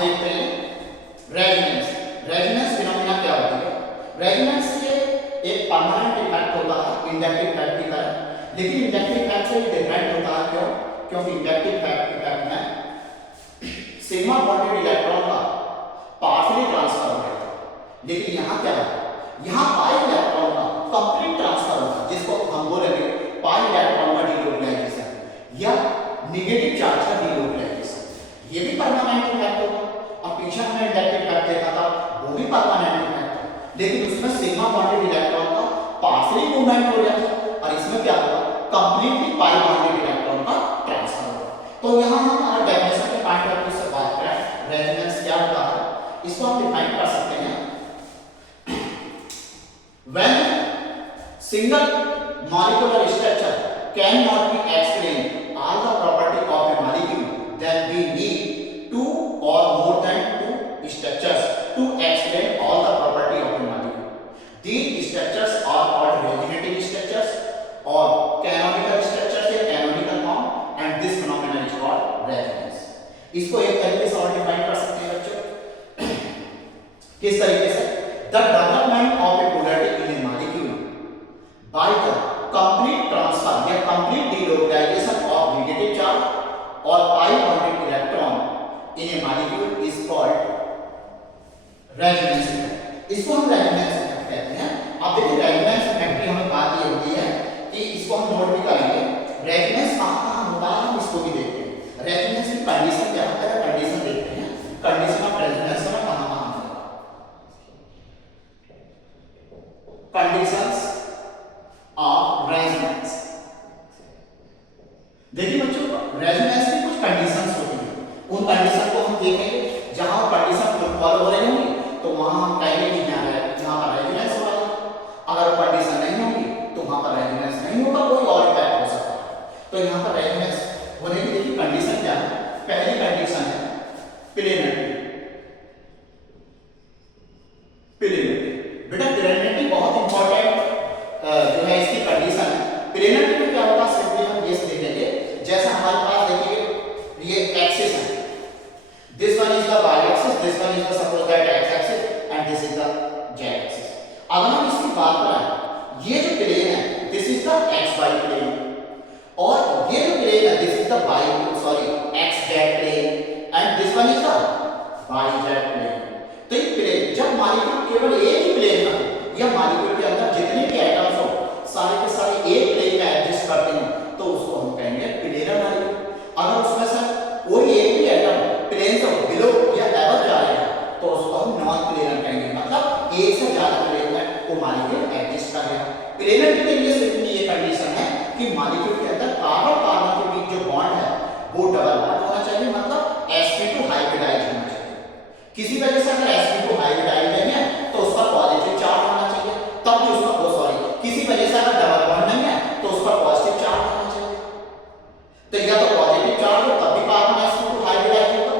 देखते हैं resonance. Resonance phenomena क्या होती है? रेजोनेंस ये एक परमानेंट इफेक्ट होता है इंडक्टिव इफेक्ट की तरह, लेकिन इंडक्टिव इफेक्ट से डिफरेंट होता है। क्यों? क्योंकि इंडक्टिव इफेक्ट में सिग्मा बॉन्डेड इलेक्ट्रॉन का पार्शियली ट्रांसफर हो जाता है, लेकिन यहाँ क्या है? यहाँ पाई इलेक्ट्रॉन का कंप्लीट ट्रांसफर होता है, जिसको हम बोलेंगे पाई इलेक्ट्रॉन का डीलोकलाइजेशन या नेगेटिव चार्ज का डीलोकलाइजेशन। ये भी परमानेंट इफेक्ट होगा। अब पीछे हमने इंडक्टिव इफेक्ट देखा था, वो भी परमानेंट इफेक्ट है, लेकिन उसमें सिग्मा बॉन्डेड इलेक्ट्रॉन का पार्शियली मूवमेंट हो जाता है, और इसमें क्या होगा? कंप्लीटली पाई बॉन्डेड इलेक्ट्रॉन का ट्रांसफर होगा। तो यहाँ हम हमारा डेफिनेशन के पॉइंट ऑफ व्यू से बात करें, रेजोनेंस क्या होता है, इसको हम डिफाइन कर सकते हैं। When single molecular structure cannot be explained all the property of a molecule, then we need two or more than two structures to explain all the property of a molecule. These structures are called resonating structures or canonical structures या canonical form, and this phenomenon is called resonance. इसको एक तरीके से और define कर सकते हैं बच्चों। किस तरीके से? The development of a polarity in a molecule by the complete transfer या complete delocalization of negative charge or pi bonded electron in a molecule is called resonance effect. इसको हम resonance effect कहते हैं। अब देखिए resonance effect की हमें बात ये होती है कि इसको हम नोट भी करेंगे। resonance कहाँ होता है हम इसको भी देखते हैं। resonance की कंडीशन क्या होता है, कंडीशन देखते हैं। कंडीशन ऑफ resonance में कहाँ conditions of resonance। देखिए बच्चों, रेजोनेंस की कुछ कंडीशंस होती हैं, उन कंडीशन को हम देखेंगे। जहां कंडीशन फॉलो हो रही होंगी तो वहां हम कहेंगे कि यहाँ पर रेजोनेंस हो रहा है। अगर कंडीशन नहीं होगी तो वहां पर रेजोनेंस नहीं होगा, कोई और इफेक्ट हो सकता है। तो यहाँ पर रेजोनेंस होने की देखिए कंडीशन क्या है। पहली कंडीशन है प्लेनरिटी। प्लेनरिटी बेटा, प्लेनरिटी बहुत इंपॉर्टेंट जो है इसकी कंडीशन है। प्लेनरिटी में क्या होगा, सिंपली हम ये देखेंगे। जैसे हमारे पास देखिए ये एक्सिस है, this one is the y axis, this one is the suppose that x axis and this is the z axis. अगर हम इसकी बात करें, ये जो प्लेन है this is the xy plane, और ये जो प्लेन है this is the xz plane and this one is the yz plane. तो ये प्लेन जब मॉलिक्यूल केवल एक ही प्लेन में या मॉलिक्यूल के अंदर जितने भी एटम्स हो सारे के सारे एक प्लेन में एडजस्ट करते हैं तो उसको हम कहेंगे प्लेनर मॉलिक्यूल। अगर उसमें से कोई एक भी एटम प्लेन से बिलो या अबव जा रहे हैं तो उसको हम नॉन प्लेनर कहेंगे, मतलब एक से ज्यादा प्लेन में वो मॉलिक्यूल एडजस्ट कर रहे हैं। प्लेनर के लिए सिर्फ ये कंडीशन है कि मॉलिक्यूल के अंदर कार्बन कार्बन के बीच जो बॉन्ड है वो डबल बॉन्ड होना चाहिए, मतलब sp2 हाइब्रिडाइज होना चाहिए। किसी वजह से अगर sp2 हाइब्रिडाइज नहीं है तो उस पर पॉजिटिव चार्ज होना चाहिए, तब भी उसका किसी वजह से अगर डबल बॉन्ड नहीं है तो उस पर पॉजिटिव चार्ज होना चाहिए। तो या तो पॉजिटिव चार्ज हो तब भी कार्बन sp2 हाइब्रिडाइज होगा,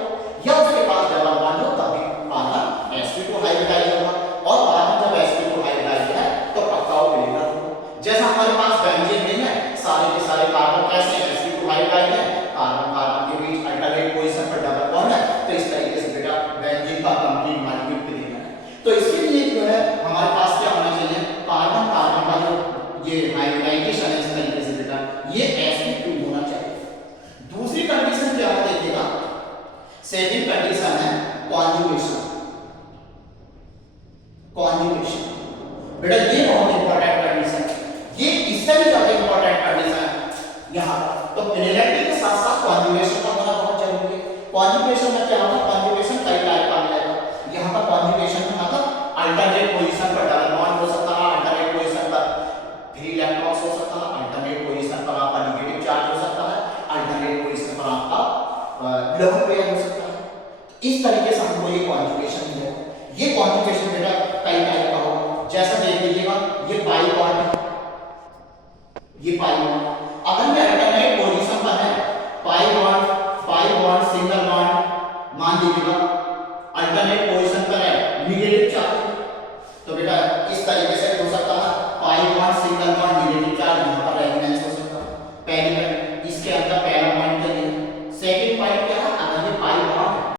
या उसके पास डबल बॉन्ड हो तब भी कार्बन sp2 हाइब्रिडाइज होगा। और बाद में जब sp2 हाइब्रिडाइज है तो पक्का वो प्लेनर होगा। जैसा हमारे पास बेंजीन रिंग है, सारे के सारे कार्बन कैसे हैं, sp2 हाइब्रिडाइज है, कार्बन कार्बन के बीच अल्टरनेट पोजीशन पर डबल बॉन्ड है, तो इस तरीके से बेटा बेंजीन का कंप्लीट मॉलिक्यूल प्लेनर है। तो इसके लिए जो है हमारे पास क्या होना चाहिए, कार्बन कार्बन का जो ये हाइब्रिडाइजेशन है इस तरीके से बेटा ये sp2 होना चाहिए। दूसरी कंडीशन क्या है देखिएगा, सेकंड कंडीशन है कॉन्जुगेशन। कॉन्जुगेशन बेटा ये बहुत इंपॉर्टेंट कंडीशन है, ये इससे भी ज्यादा इंपॉर्टेंट कंडीशन है यहाँ पर। तो प्लेनरिटी के साथ साथ कॉन्जुगेशन का होना बहुत जरूरी है। कॉन्जुगेशन में क्या होगा, कॉन्जुगेशन कई टाइप का मिलेगा। यहाँ पर कॉन्जुगेशन में मतलब अल्टरनेट पोजीशन पर डबल बॉन्ड हो सकता है, अल्टरनेट पोजीशन पर 3 इलेक्ट्रॉन्स हो सकता है, अल्टरनेट पोजीशन पर आपका नेगेटिव चार्ज हो सकता है, अल्टरनेट पोजीशन पर आपका लोअर पेयर हो सकता है। इस तरीके से हमको ये कॉन्जुगेशन है। ये कॉन्जुगेशन बेटा कई टाइप का हो, जैसा देख लीजिएगा ये पाई बॉन्ड, ये पाई बॉन्ड अगर ये अल्टरनेट पोजीशन पर है, पाई बॉन्ड सिंगल बॉन्ड, मान लीजिएगा अल्टरनेट पोजीशन पर है नेगेटिव चार्ज, तो बेटा इस तरीके से हो सकता है पाई बॉन्ड सिंगल बॉन्ड